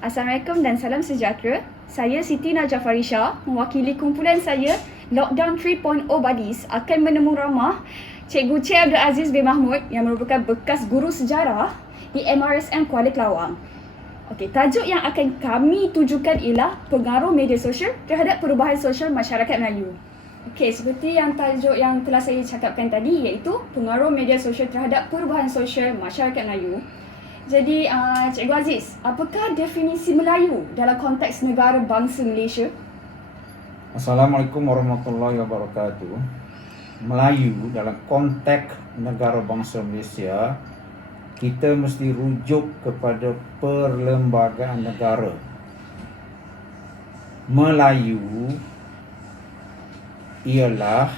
Assalamualaikum dan salam sejahtera. Saya Siti Najah Farisha, mewakili kumpulan saya Lockdown 3.0 Buddies akan menemu ramah Cikgu Cik Abdul Aziz bin Mahmud yang merupakan bekas guru sejarah di MRSM Kuala Kelawang. Okey, tajuk yang akan kami tujukan ialah pengaruh media sosial terhadap perubahan sosial masyarakat Melayu. Okey, seperti yang tajuk yang telah saya cakapkan tadi, iaitu pengaruh media sosial terhadap perubahan sosial masyarakat Melayu. Jadi, Cikgu Aziz, apakah definisi Melayu dalam konteks negara bangsa Malaysia? Assalamualaikum warahmatullahi wabarakatuh. Melayu dalam konteks negara bangsa Malaysia, kita mesti rujuk kepada perlembagaan negara. Melayu ialah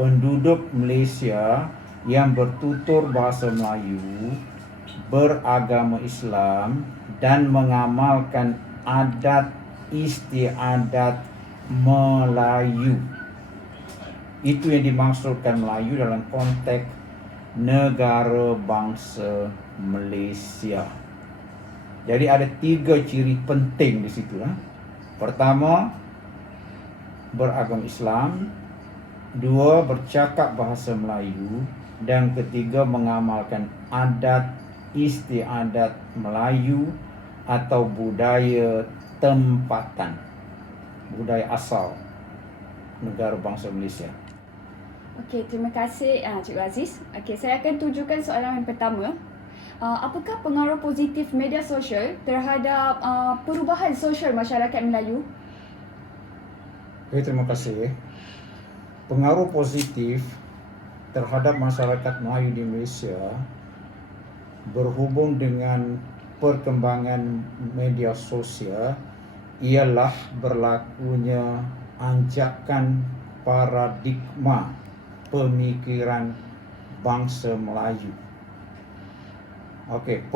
penduduk Malaysia yang bertutur bahasa Melayu, beragama Islam dan mengamalkan adat istiadat Melayu. Itu yang dimaksudkan Melayu dalam konteks negara bangsa Malaysia. Jadi ada 3 ciri penting di situ. Pertama, beragama Islam. 2, bercakap bahasa Melayu. Dan ketiga, mengamalkan adat istiadat Melayu atau budaya tempatan, budaya asal negara bangsa Malaysia. Okey, terima kasih Cikgu Aziz. Okey, saya akan tujukan soalan yang pertama. Apakah pengaruh positif media sosial terhadap perubahan sosial masyarakat Melayu? Okey, terima kasih. Pengaruh positif terhadap masyarakat Melayu di Malaysia berhubung dengan perkembangan media sosial ialah berlakunya anjakan paradigma pemikiran bangsa Melayu. Okey,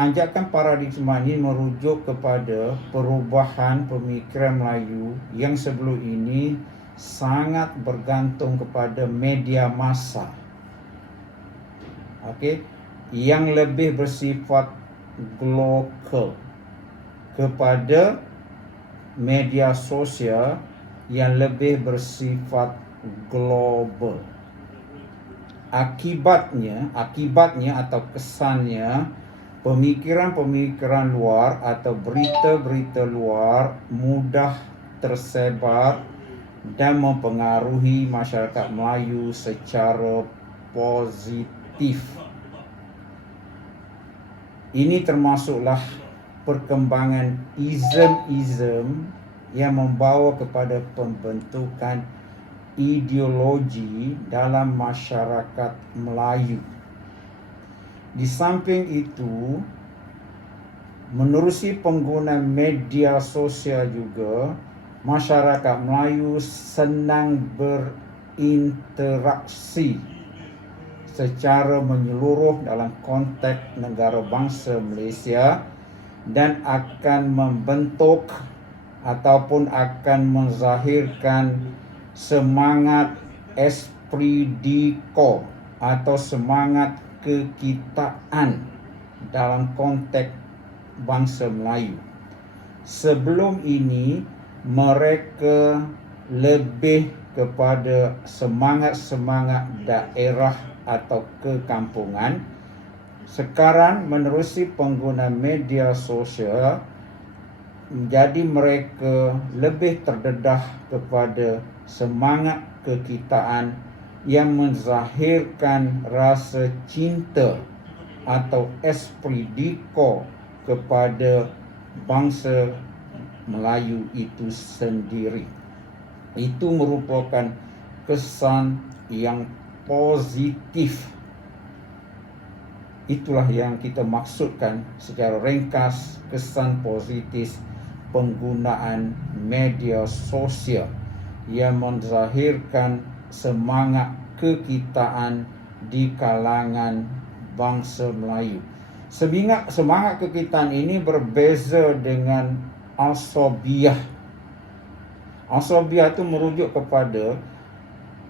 anjakan paradigma ini merujuk kepada perubahan pemikiran Melayu yang sebelum ini sangat bergantung kepada media massa. Yang lebih bersifat global kepada media sosial yang lebih bersifat global. Akibatnya atau kesannya, pemikiran-pemikiran luar atau berita-berita luar mudah tersebar dan mempengaruhi masyarakat Melayu secara positif. Ini termasuklah perkembangan ism yang membawa kepada pembentukan ideologi dalam masyarakat Melayu. Di samping itu, menerusi penggunaan media sosial juga, masyarakat Melayu senang berinteraksi secara menyeluruh dalam konteks negara bangsa Malaysia dan akan membentuk ataupun akan menzahirkan semangat esprit de corps atau semangat kekitaan dalam konteks bangsa Melayu. Sebelum ini mereka lebih kepada semangat-semangat daerah atau kekampungan. Sekarang menerusi penggunaan media sosial, jadi mereka lebih terdedah kepada semangat kekitaan yang menzahirkan rasa cinta atau esprit de corps kepada bangsa Melayu itu sendiri. Itu merupakan kesan yang positif. Itulah yang kita maksudkan secara ringkas, kesan positif penggunaan media sosial yang menzahirkan semangat kekitaan di kalangan bangsa Melayu. Semangat kekitaan ini berbeza dengan asabiah. Asabiah itu merujuk kepada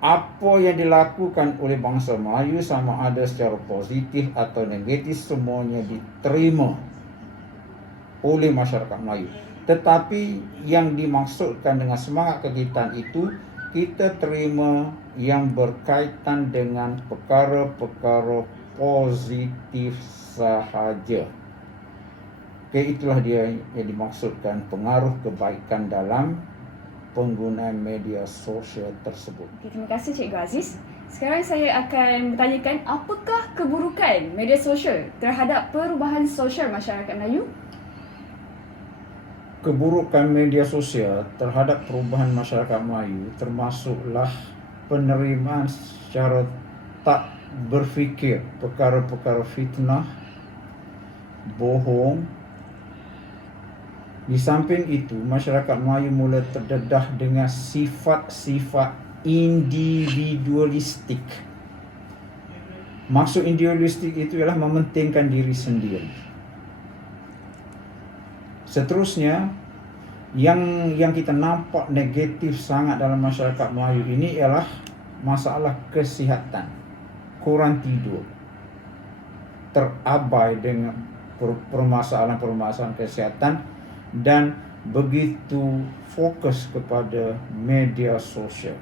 apa yang dilakukan oleh bangsa Melayu, sama ada secara positif atau negatif, semuanya diterima. oleh masyarakat Melayu. Tetapi yang dimaksudkan dengan semangat kegiatan itu, kita terima yang berkaitan dengan perkara-perkara positif sahaja. Itulah dia yang dimaksudkan pengaruh kebaikan dalam penggunaan media sosial tersebut. Terima kasih Cikgu Aziz. Sekarang saya akan bertanyakan, apakah keburukan media sosial terhadap perubahan sosial masyarakat Melayu? Keburukan media sosial terhadap perubahan masyarakat Melayu termasuklah penerimaan secara tak berfikir perkara-perkara fitnah, bohong. Di samping itu, masyarakat Melayu mula terdedah dengan sifat-sifat individualistik. Maksud individualistik itu ialah mementingkan diri sendiri. Seterusnya, yang kita nampak negatif sangat dalam masyarakat Melayu ini ialah masalah kesihatan, kurang tidur, terabai dengan permasalahan-permasalahan kesihatan, dan begitu fokus kepada media sosial.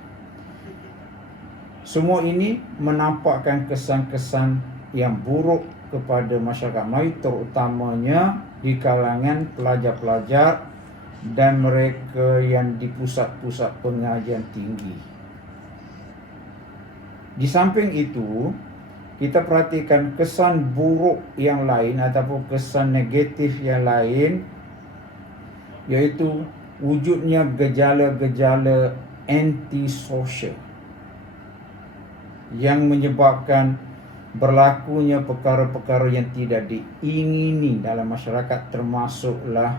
Semua ini menampakkan kesan-kesan yang buruk kepada masyarakat Melayu, terutamanya di kalangan pelajar-pelajar dan mereka yang di pusat-pusat pengajian tinggi. Di samping itu, kita perhatikan kesan buruk yang lain ataupun kesan negatif yang lain, yaitu wujudnya gejala-gejala antisosial yang menyebabkan berlakunya perkara-perkara yang tidak diingini dalam masyarakat, termasuklah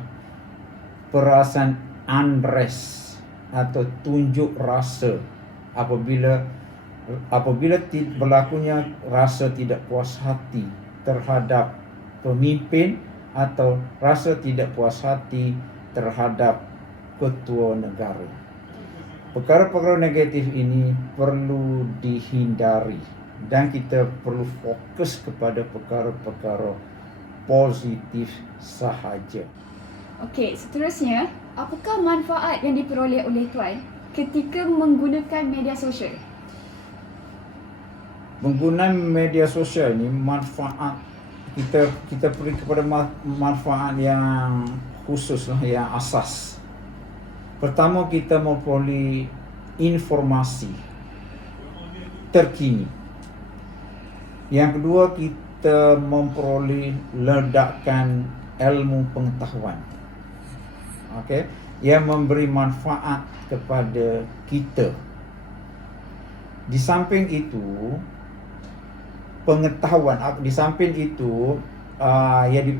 perasaan unrest atau tunjuk rasa apabila berlakunya rasa tidak puas hati terhadap pemimpin atau rasa tidak puas hati terhadap ketua negara. Perkara-perkara negatif ini perlu dihindari dan kita perlu fokus kepada perkara-perkara positif sahaja. Okey, seterusnya, apakah manfaat yang diperoleh oleh Tuan ketika menggunakan media sosial? Penggunaan media sosial ini manfaat kita beri kepada manfaat yang khusus lah, yang asas. Pertama, kita memperoleh informasi terkini. Yang kedua, kita memperoleh ledakan ilmu pengetahuan. Okey, yang memberi manfaat kepada kita. Di samping itu, pengetahuan, di samping itu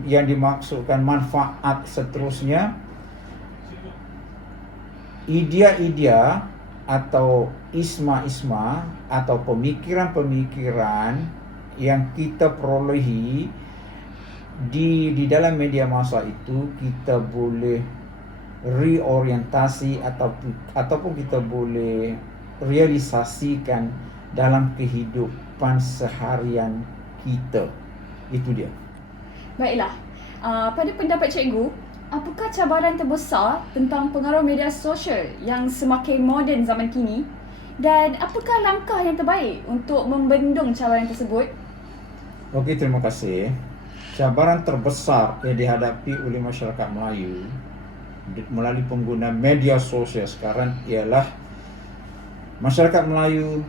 yang dimaksudkan manfaat seterusnya, idea-idea atau isma-isma atau pemikiran-pemikiran yang kita perolehi di dalam media massa itu, kita boleh reorientasi ataupun kita boleh realisasikan dalam kehidupan seharian kita. Itu dia. Baiklah, pada pendapat cikgu, apakah cabaran terbesar tentang pengaruh media sosial yang semakin moden zaman kini, dan apakah langkah yang terbaik untuk membendung cabaran tersebut? Okey, terima kasih. Cabaran terbesar yang dihadapi oleh masyarakat Melayu melalui penggunaan media sosial sekarang ialah masyarakat Melayu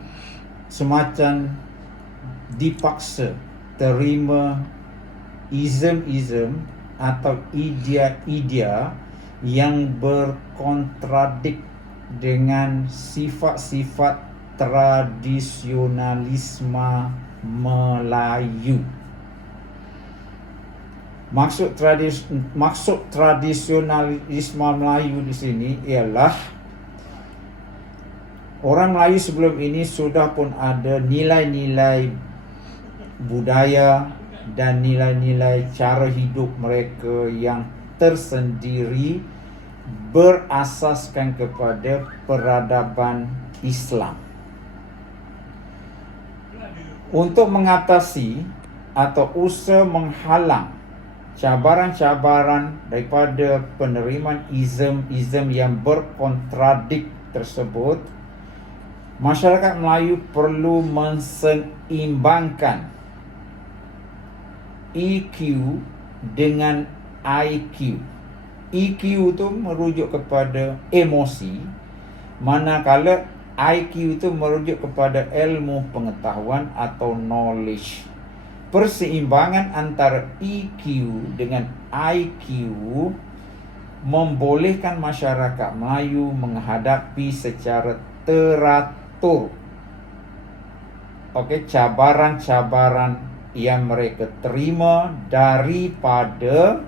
semacam dipaksa terima izm-izm atau idea-idea yang berkontradik dengan sifat-sifat tradisionalisme Melayu. Maksud tradisionalisme Melayu di sini ialah orang Melayu sebelum ini sudah pun ada nilai-nilai budaya dan nilai-nilai cara hidup mereka yang tersendiri berasaskan kepada peradaban Islam. Untuk mengatasi atau usaha menghalang cabaran-cabaran daripada penerimaan izm yang berkontradik tersebut, masyarakat Melayu perlu menseimbangkan EQ dengan IQ. EQ itu merujuk kepada emosi, manakala IQ itu merujuk kepada ilmu pengetahuan atau knowledge. Perseimbangan antara EQ dengan IQ membolehkan masyarakat Melayu menghadapi secara teratur cabaran-cabaran yang mereka terima daripada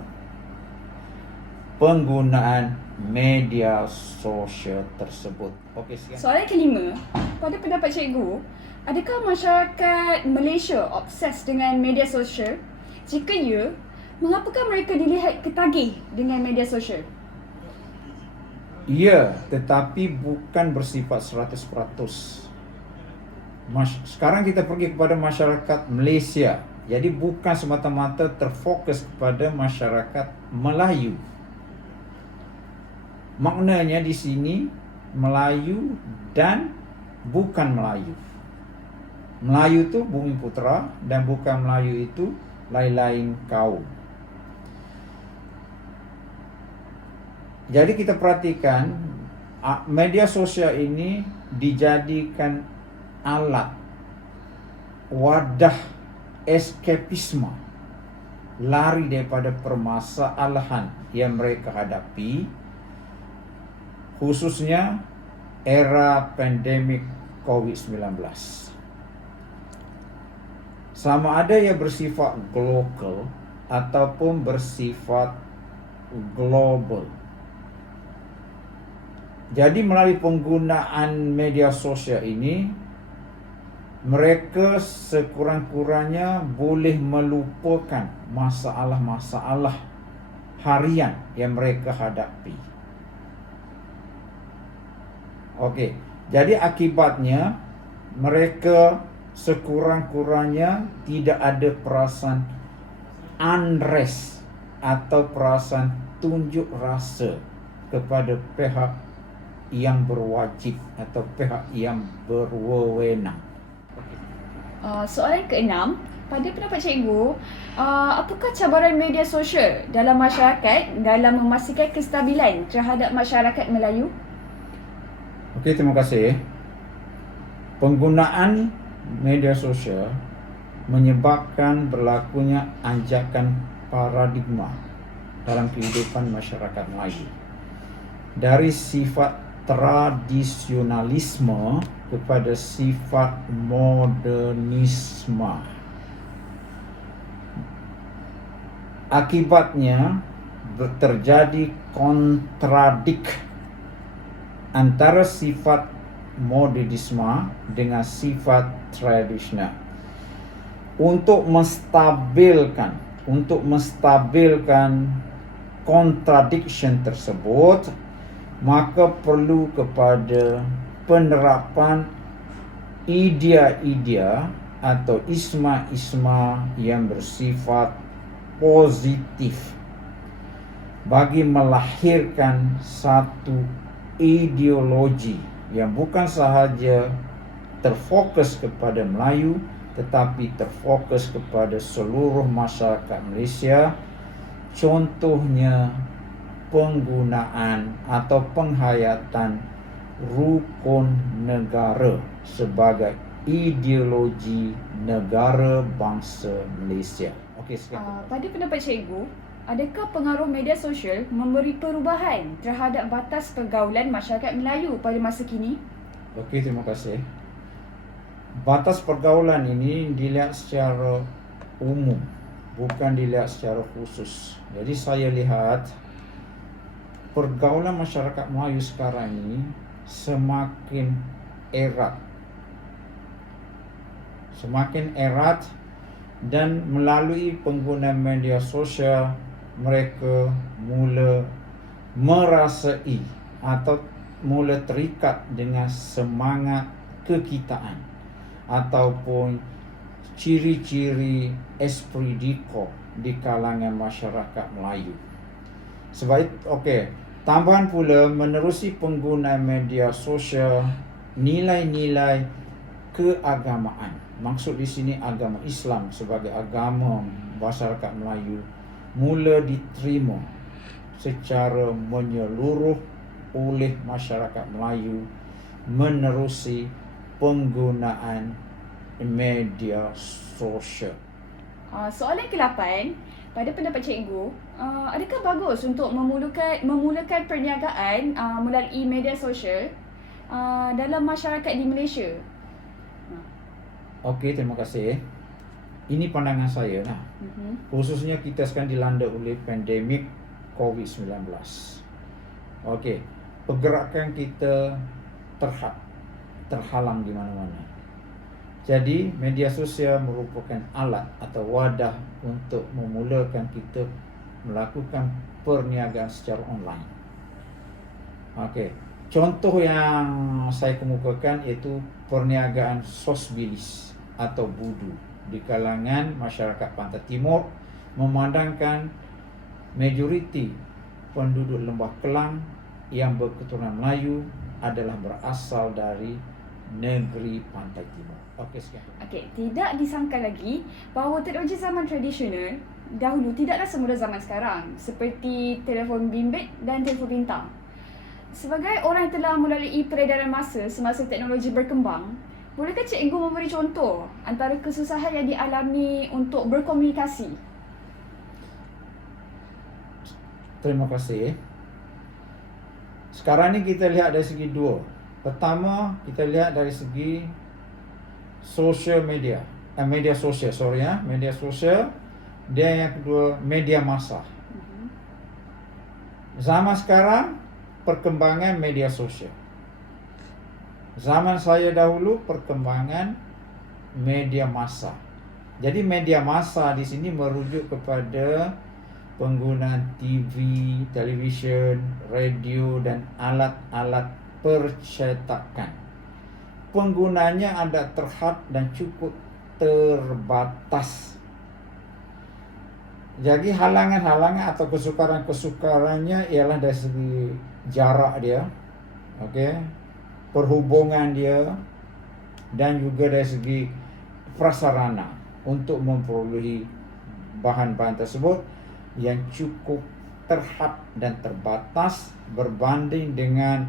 penggunaan media sosial tersebut. Sekian. Soalan kelima, pada pendapat cikgu, adakah masyarakat Malaysia obses dengan media sosial? Jika ya, mengapakah mereka dilihat ketagih dengan media sosial? Ya, tetapi bukan bersifat 100%. Sekarang kita pergi kepada masyarakat Malaysia. Jadi bukan semata-mata terfokus kepada masyarakat Melayu. Maknanya di sini Melayu dan bukan Melayu. Melayu itu Bumi Putra dan bukan Melayu itu lain-lain kaum. Jadi kita perhatikan media sosial ini dijadikan alat wadah eskapisme, lari daripada permasalahan yang mereka hadapi, khususnya era pandemik COVID-19. Sama ada yang bersifat lokal ataupun bersifat global. Jadi melalui penggunaan media sosial ini, mereka sekurang-kurangnya boleh melupakan masalah-masalah harian yang mereka hadapi. Jadi akibatnya mereka sekurang-kurangnya tidak ada perasaan unrest atau perasaan tunjuk rasa kepada pihak yang berwajib atau pihak yang berwenang. Soalan keenam, pada pendapat cikgu, apakah cabaran media sosial dalam masyarakat dalam memastikan kestabilan terhadap masyarakat Melayu? Terima kasih. Penggunaan media sosial menyebabkan berlakunya anjakan paradigma dalam kehidupan masyarakat Melayu. Dari sifat tradisionalisme kepada sifat modernisme. Akibatnya terjadi kontradik antara sifat modernisme dengan sifat tradisional. Untuk menstabilkan contradiction tersebut, maka perlu kepada penerapan idea-idea atau isma-isma yang bersifat positif bagi melahirkan satu ideologi yang bukan sahaja terfokus kepada Melayu tetapi terfokus kepada seluruh masyarakat Malaysia. Contohnya penggunaan atau penghayatan rukun negara sebagai ideologi negara bangsa Malaysia. Pada pendapat cikgu, adakah pengaruh media sosial memberi perubahan terhadap batas pergaulan masyarakat Melayu pada masa kini? Terima kasih. Batas pergaulan ini dilihat secara umum, bukan dilihat secara khusus. Jadi saya lihat pergaulan masyarakat Melayu sekarang ini semakin erat dan melalui penggunaan media sosial mereka mula merasai atau mula terikat dengan semangat kekitaan ataupun ciri-ciri esprit de corps di kalangan masyarakat Melayu. Sebab itu, tambahan pula menerusi penggunaan media sosial, nilai-nilai keagamaan. Maksud di sini agama Islam sebagai agama masyarakat Melayu mula diterima secara menyeluruh oleh masyarakat Melayu menerusi penggunaan media sosial. Soalan ke-8, pada pendapat cikgu, adakah bagus untuk memulakan perniagaan melalui media sosial dalam masyarakat di Malaysia? Okey, terima kasih. Ini pandangan saya lah. Khususnya kita sekarang dilanda oleh pandemik COVID-19. Okey, pergerakan kita terhalang di mana-mana. Jadi, media sosial merupakan alat atau wadah untuk memulakan kita melakukan perniagaan secara online. Okey, contoh yang saya kemukakan iaitu perniagaan sosbilis atau budu di kalangan masyarakat Pantai Timur, memandangkan majoriti penduduk Lembah Kelang yang berketurunan Melayu adalah berasal dari negeri Pantai Timur. Okey, sekian. Tidak disangka lagi bahawa teknologi zaman tradisional dahulu tidaklah semudah zaman sekarang, seperti telefon bimbit dan telefon bintang. Sebagai orang yang telah melalui peredaran masa semasa teknologi berkembang, bolehkah cikgu memberi contoh antara kesusahan yang dialami untuk berkomunikasi? Terima kasih. Sekarang ni kita lihat dari segi dua. Pertama, kita lihat dari segi media sosial. Dan yang kedua, media massa. Zaman sekarang, perkembangan media sosial. Zaman saya dahulu, perkembangan media massa. Jadi media massa di sini merujuk kepada penggunaan TV, televisyen, radio dan alat-alat percetakan. Penggunaannya ada terhad dan cukup terbatas. Jadi halangan-halangan atau kesukaran-kesukarannya ialah dari segi jarak dia, perhubungan dia, dan juga dari segi prasarana untuk memperolehi bahan-bahan tersebut yang cukup terhad dan terbatas berbanding dengan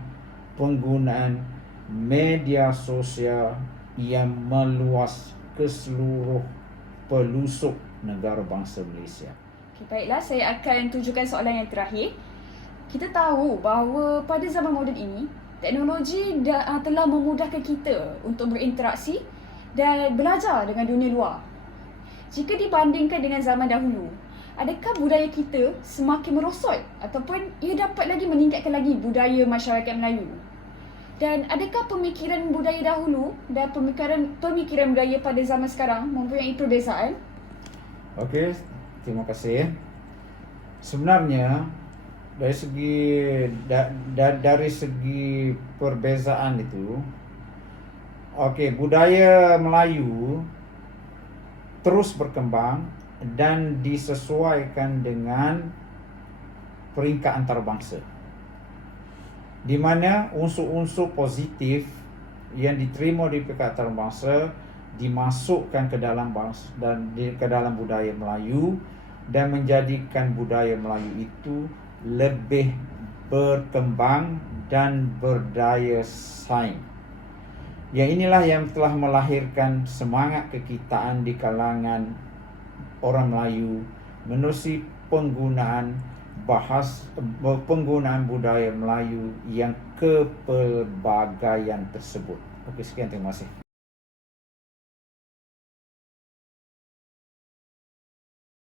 penggunaan media sosial yang meluas ke seluruh pelosok negara bangsa Malaysia. Baiklah, saya akan tujukan soalan yang terakhir. Kita tahu bahawa pada zaman moden ini, teknologi telah memudahkan kita untuk berinteraksi dan belajar dengan dunia luar. Jika dibandingkan dengan zaman dahulu, adakah budaya kita semakin merosot ataupun ia dapat lagi meningkatkan lagi budaya masyarakat Melayu? Dan adakah pemikiran budaya dahulu dan pemikiran budaya pada zaman sekarang mempunyai perbezaan? Okey, terima kasih. Sebenarnya dari segi perbezaan itu, budaya Melayu terus berkembang dan disesuaikan dengan peringkat antarabangsa, di mana unsur-unsur positif yang diterima di peringkat antarabangsa dimasukkan ke dalam bangsa dan ke dalam budaya Melayu dan menjadikan budaya Melayu itu lebih berkembang dan berdaya saing. Yang inilah yang telah melahirkan semangat kekitaan di kalangan orang Melayu menerusi penggunaan budaya Melayu yang kepelbagaian tersebut. Okey, sekian, terima kasih.